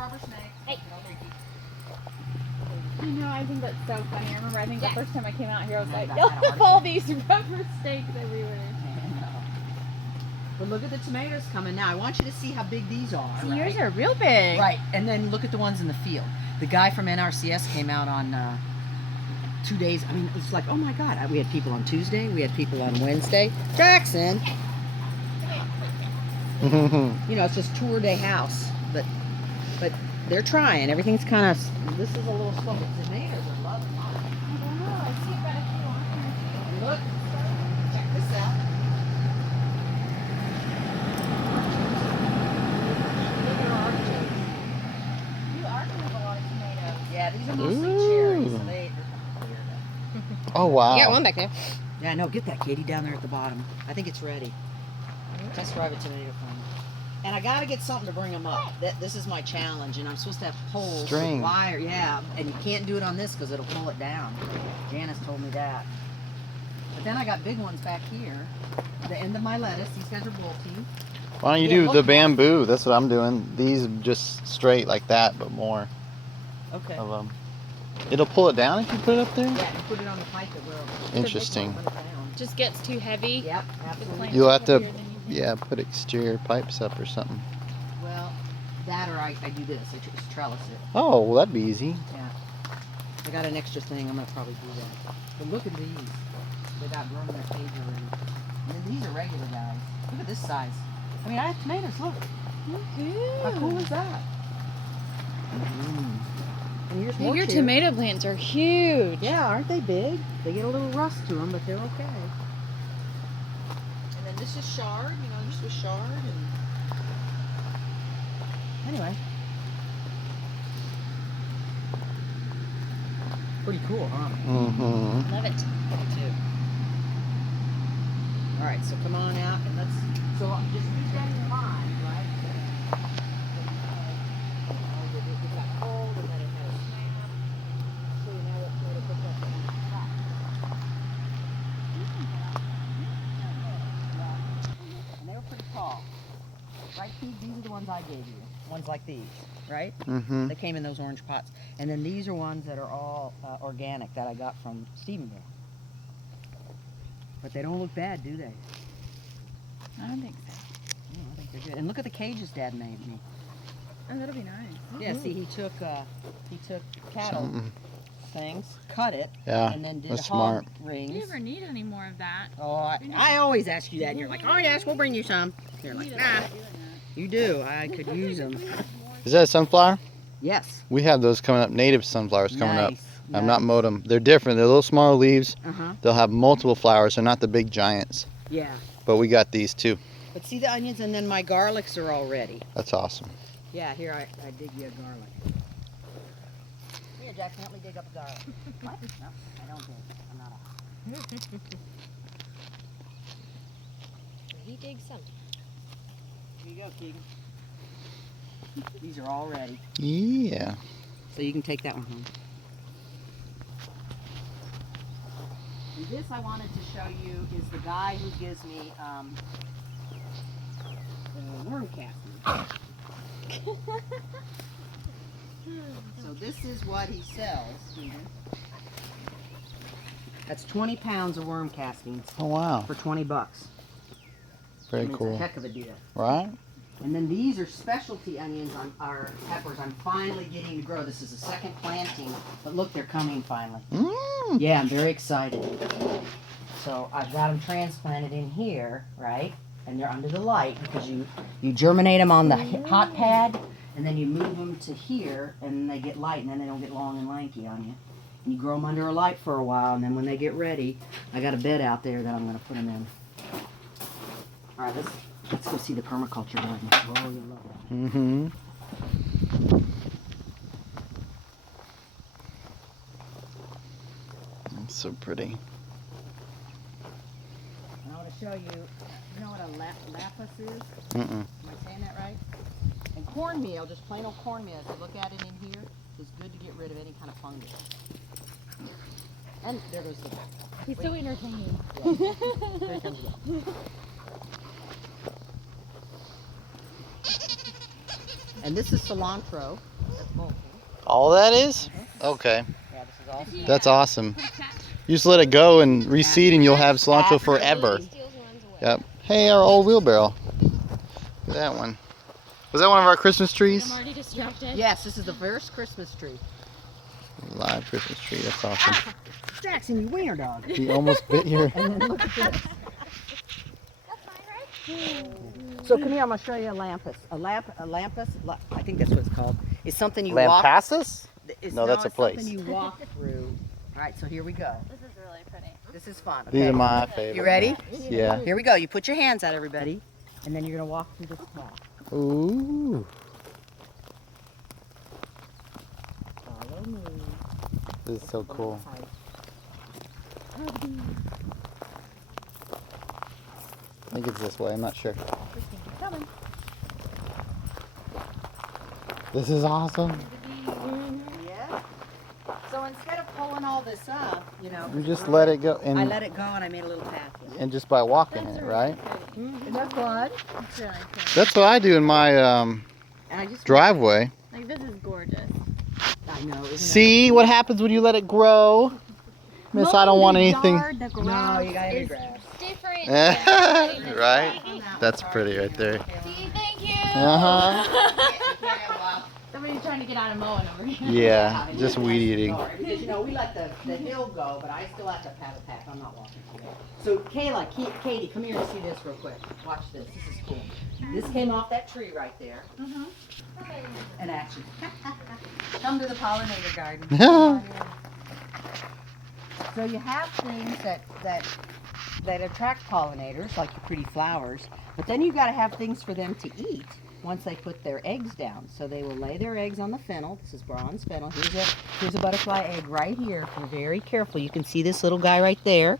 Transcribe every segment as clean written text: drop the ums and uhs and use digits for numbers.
rubber snake. Hey. I know, I think that's so funny. I remember, the first time I came out here, I was like, I y'all had a have all these rubber stakes everywhere. But look at the tomatoes coming now. I want you to see how big these are. See, right? yours are real big. Right, and then look at the ones in the field. The guy from NRCS came out on 2 days. I mean, it was like, oh my God. We had people on Tuesday. We had people on Wednesday. Jackson! You know, it's just tour de house. But they're trying. Everything's kind of, this is a little slow. But tomatoes are loving it. I don't know. I see about a few on here. Look, check this out. Look at our artichokes. You are going to have a lot of tomatoes. Yeah, these are mostly cherries. So Oh, wow. You got one back there. yeah, no, get that Katie down there at the bottom. I think it's ready. Test drive a tomato for me. And I gotta get something to bring them up. This is my challenge, and I'm supposed to have poles, String. with wire. Yeah, and you can't do it on this because it'll pull it down. Janice told me that. But then I got big ones back here. The end of my lettuce. These guys are bolting. Why don't you Yeah, do look the now. bamboo? That's what I'm doing. These just straight like that, but more Okay. of them. It'll pull it down if you put it up there? Yeah, you put it on the pipe that will. Interesting. Put it down. Just gets too heavy. Yep, The absolutely. plant You'll is have to, heavier than you think. yeah, put exterior pipes up or something. Well, that or I do this. I just trellis it. Oh, well, that'd be easy. Yeah. I got an extra thing. I'm gonna probably do that. But look at these. They got grown in their cage already. And then these are regular guys. Look at this size. I mean, I have tomatoes. Look. How cool is that? And here's more Your cherries. tomato plants are huge. Yeah, aren't they big? They get a little rust to them, but they're okay. And then this is chard. You know, this was chard. And anyway. Pretty cool, huh? Mm-hmm. Love it. Me too. All right, so come on out and let's. So just keep that in mind, right? It got cold and then it had a snap. So you know what to put that in the top. And they were pretty tall, right? These are the ones I gave you. Ones like these, right? Mm-hmm. They came in those orange pots. And then these are ones that are all organic that I got from Stephenville. But they don't look bad, do they? I don't think so. Yeah, I think they're good. And look at the cages Dad made me. Oh, that'll be nice. Yeah, see, he took cattle Something. things, cut it, Yeah, and then did that's hog smart. Do rings. you ever need any more of that? Oh, I always ask you that, and you're like, oh yes, we'll bring you some. You're like, nah, you do. I could use them. Is that a sunflower? Yes. We have those coming up, native sunflowers coming up. Nice, I've not nice. mowed them. They're different. They're little smaller leaves. Uh-huh. They'll have multiple flowers. They're not the big giants. Yeah. But we got these too. But see the onions, and then my garlics are all ready. That's awesome. Yeah, here I dig you a garlic. Here, Jackson, help me dig up a garlic. What? No, I don't dig. I'm not a... He digs some. Here you go, Keegan. These are all ready. Yeah. So you can take that one home. And this I wanted to show you is the guy who gives me worm casting. So this is what he sells, Stephen. That's 20 pounds of worm castings Oh, wow. for 20 bucks. Very It's a cool. heck of a deal. Right? And then these are specialty onions, are peppers I'm finally getting to grow. This is the second planting, but look, they're coming finally. Mm. Yeah, I'm very excited. So I've got them transplanted in here, right? And they're under the light because you germinate them on the hot pad, and then you move them to here, and they get light, and then they don't get long and lanky on you. And you grow them under a light for a while, and then when they get ready, I got a bed out there that I'm going to put them in. All right, let's go see the permaculture garden. Oh, you'll love it. Mm-hmm. That's so pretty. And I want to show you know what a lapis is? Mm-mm. Am I saying that right? And cornmeal, just plain old cornmeal, if you look at it in here, is good to get rid of any kind of fungus. And there goes the He's so entertaining. yeah. There comes the And this is cilantro. That's bolting. All that is? Okay. Yeah, this is all. That's awesome. You just let it go and reseed and you'll have cilantro forever. Yep. Hey, our old wheelbarrow. Look at that one. Was that one of our Christmas trees? I'm already distracted. Yes, this is the first Christmas tree. Live Christmas tree. That's awesome. Jackson, you wiener dog. He almost bit your. And then look at this. So come here, I'm gonna show you a lampus. A lampus, I think that's what it's called. It's something you walk. Lampassus? It's, No, that's a it's place. Something you walk through. All right, so here we go. This is really pretty. This is fun. These okay? are my favorite. You ready? Yeah. Here we go. You put your hands out, everybody, and then you're gonna walk through this path. Ooh. Follow me. This is so cool. I think it's this way. I'm not sure. Coming. This is awesome. Yeah. So instead of pulling all this up, you know, You just let it go, I and let it go, and I made a little path. and just by walking in it, right? Isn't that fun? It's really pretty. That's what I do in my And I just driveway. Like, this is gorgeous. I know. Isn't See what happens when you let it grow, Miss? I don't want anything. that no, you gotta grass. Different. Right? That's pretty right there. Thank you. Uh-huh. Somebody's trying to get out of mowing over here. Yeah, just weed eating. Because you know we let the hill go, but I still have to pat a path. I'm not walking today. So Kayla, Katie, come here and see this real quick. Watch this. This is cool. This came off that tree right there. In action. Come to the pollinator garden. So you have things that attract pollinators, like your pretty flowers, but then you got to have things for them to eat once they put their eggs down. So they will lay their eggs on the fennel. This is bronze fennel. Here's a butterfly egg right here. If you're very careful, you can see this little guy right there.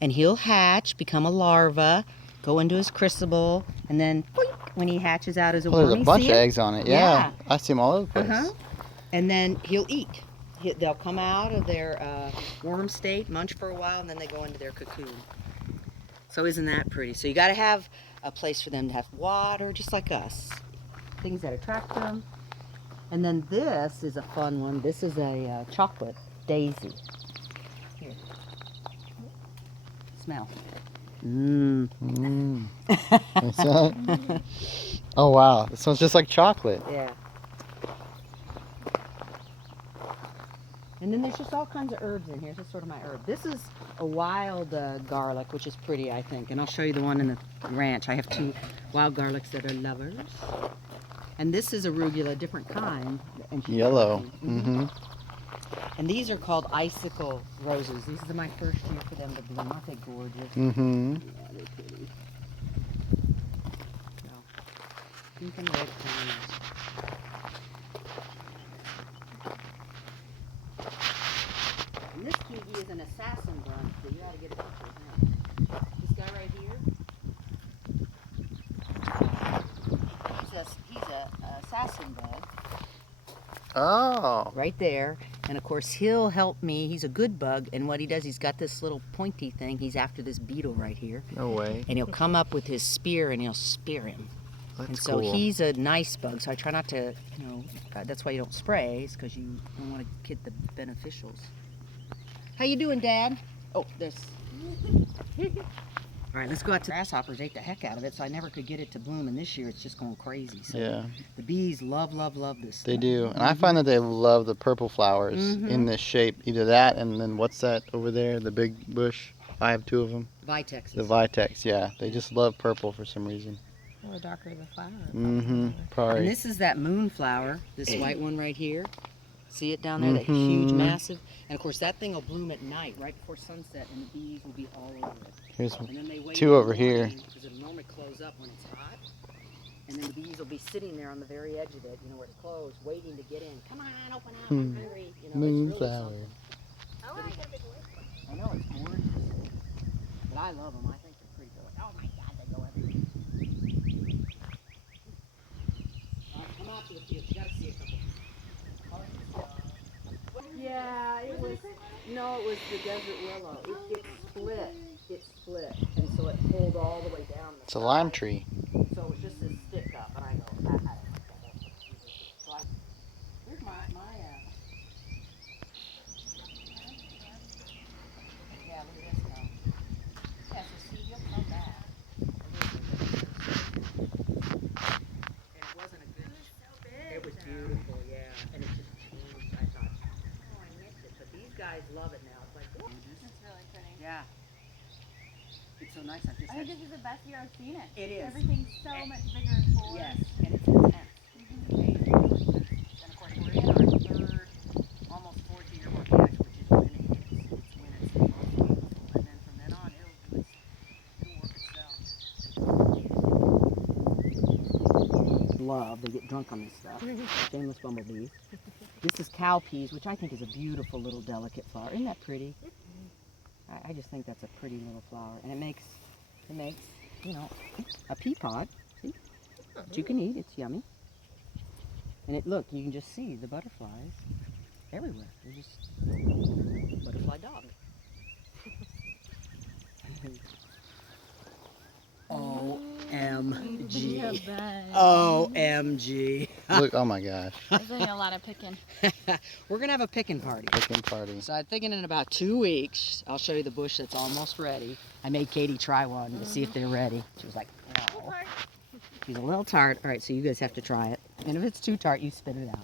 And he'll hatch, become a larva, go into his chrysalis, and then boink, when he hatches out as a Well, worm, there's a bunch see of it? eggs on it. Yeah. I see them all over the place. Uh-huh. And then he'll eat. They'll come out of their worm state, munch for a while, and then they go into their cocoon. So isn't that pretty? So you got to have a place for them to have water, just like us. Things that attract them. And then this is a fun one. This is a chocolate daisy. Here. Smell. Mmm. Mm. Oh wow, this smells just like chocolate. Yeah. And then there's just all kinds of herbs in here. This is sort of my herb. This is a wild garlic, which is pretty, I think. And I'll show you the one in the ranch. I have 2 wild garlics that are lovers. And this is arugula, different kind. And Yellow. Mm-hmm. And these are called icicle roses. These are my first year for them to bloom. Aren't they gorgeous? Mm-hmm. Yeah, they're pretty. So, pink and red flowers. And this kiwi is an assassin bun, so you ought to get a picture of him. This guy right here, he's a assassin bug. Oh. Right there. And of course he'll help me. He's a good bug, and what he does, he's got this little pointy thing. He's after this beetle right here. No way. And he'll come up with his spear and he'll spear him. That's And so cool. he's a nice bug, so I try not to, that's why you don't spray, is because you don't want to get the beneficials. How you doing, Dad? Oh, this. All right, let's go out to grasshoppers. Ate the heck out of it, so I never could get it to bloom, and this year it's just going crazy. So Yeah, the bees love this they stuff. do. And I find that they love the purple flowers in this shape. Either that and then what's that over there, the big bush? I have 2 of them. Vitex. The Vitex, yeah. They just love purple for some reason. Well, the darker the flower. Mm-hmm. Probably. And this is that moonflower, this white one right here. See it down there, that huge, massive? And of course that thing will bloom at night, right before sunset, and the bees will be all over it. Here's And then they wait 2 over here. because it'll normally close up when it's hot. And then the bees will be sitting there on the very edge of it, where it's closed, waiting to get in. Come on, open up, I'm hungry. It's really Moonflower. something. I know, it's gorgeous. But I love them. I think they're pretty good. Oh my God, they go everywhere. All right, come out to the field. You gotta see a couple. Yeah, it was the desert willow. It split, and so it pulled all the way down. It's a lime tree. So it was just a stick up, and I go, love it now. It's like, whoa. It's really pretty. Yeah. It's so nice. I think this is the best year I've seen it. It is. Everything's so much bigger and fuller. Yes, and it's intense. It's amazing. And of course, we're in our third, almost fourth year of organics, which is when it hits. It's when it's the most beautiful. And then from then on, it'll work itself. Love, they get drunk on this stuff. Shameless bumblebees. This is cow peas, which I think is a beautiful little delicate flower. Isn't that pretty? I just think that's a pretty little flower, and it makes, you know, a pea pod. See, that you can eat. It's yummy. And look, you can just see the butterflies everywhere. They're just butterfly dog. OMG. OMG. Look, oh my gosh. There's doing a lot of picking. We're gonna have a picking party. Picking party. So I'm thinking in about 2 weeks, I'll show you the bush that's almost ready. I made Katie try one to see if they're ready. She was like, no. She's a little tart. All right, so you guys have to try it. And if it's too tart, you spit it out.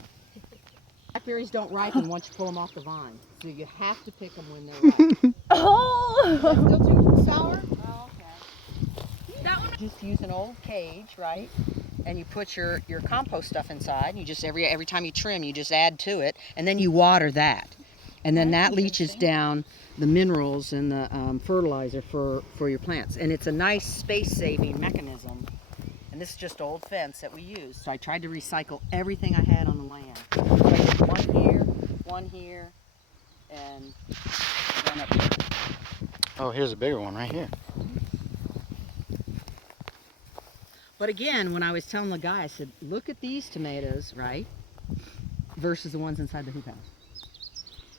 Blackberries don't ripen once you pull them off the vine. So you have to pick them when they're ripe. Oh! Still too sour? Oh, okay. That one. Just use an old cage, right? And you put your compost stuff inside. And you just every time you trim, you just add to it, and then you water that, and then that leaches down the minerals and the fertilizer for your plants. And it's a nice space-saving mechanism. And this is just old fence that we use. So I tried to recycle everything I had on the land. So I did one here, and one up here. Oh, here's a bigger one right here. But again, when I was telling the guy, I said, look at these tomatoes, right? Versus the ones inside the hoop house.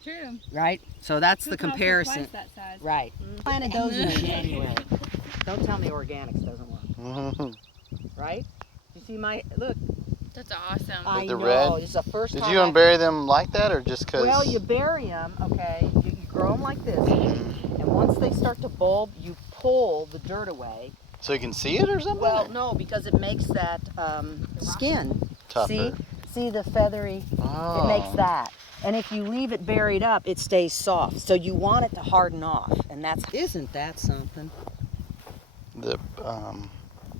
True. Right? So that's the Hoop house is comparison. twice that size. Right. Planted those in January. Don't tell me organics doesn't work. Right? You see my, look. That's awesome. I the know. red? It's the first Did time you unbury them like that, or just because? Well, you bury them, okay? You grow them like this. And once they start to bulb, you pull the dirt away. So you can see it or something? Well, no, because it makes that skin. Tougher. See the feathery? Oh. It makes that. And if you leave it buried up, it stays soft. So you want it to harden off. And isn't that something? The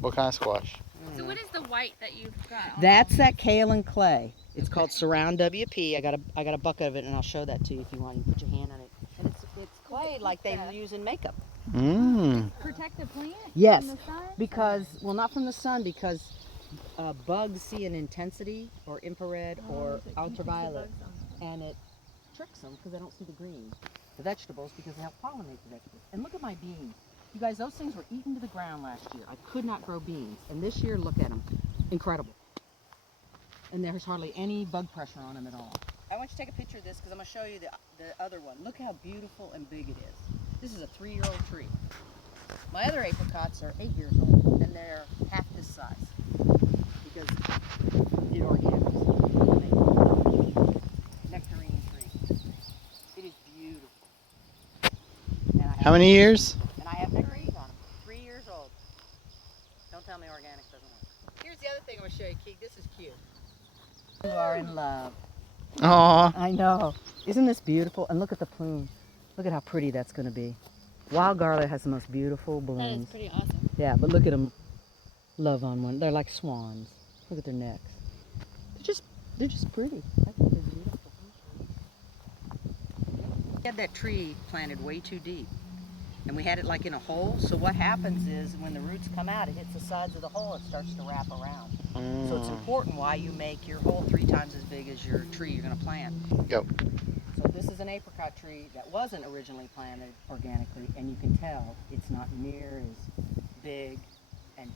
what kind of squash? So what is the white that you've got? That's that kale and clay. It's called Surround WP. I got a bucket of it, and I'll show that to you if you want. You can put your hand on it. And it's clay like they use in makeup. Mmm. Protect the plant? Yes, From the sun? because, well, not from the sun, because bugs see an intensity or infrared or so it ultraviolet, keeps the bugs on. and it tricks them because they don't see the green. The vegetables, because they help pollinate the vegetables. And look at my beans. You guys, those things were eaten to the ground last year. I could not grow beans. And this year, look at them. Incredible. And there's hardly any bug pressure on them at all. I want you to take a picture of this because I'm going to show you the other one. Look how beautiful and big it is. This is a 3-year-old tree. My other apricots are 8 years old, and they're half this size because it organics. Nectarine tree. It is beautiful. And How many years? And I have nectarines on them. 3 years old. Don't tell me organics doesn't work. Here's the other thing I'm going to show you, Keeg. This is cute. You are in love. Aw. I know. Isn't this beautiful? And look at the plume. Look at how pretty that's going to be. Wild garlic has the most beautiful That blooms. is pretty awesome. Yeah, but look at them. Love on one. They're like swans. Look at their necks. They're just pretty. I think they're beautiful. We had that tree planted way too deep. And we had it like in a hole. So what happens is when the roots come out, it hits the sides of the hole, it starts to wrap around. So it's important why you make your hole 3 times as big as your tree you're going to plant. Go. So this is an apricot tree that wasn't originally planted organically, and you can tell it's not near as big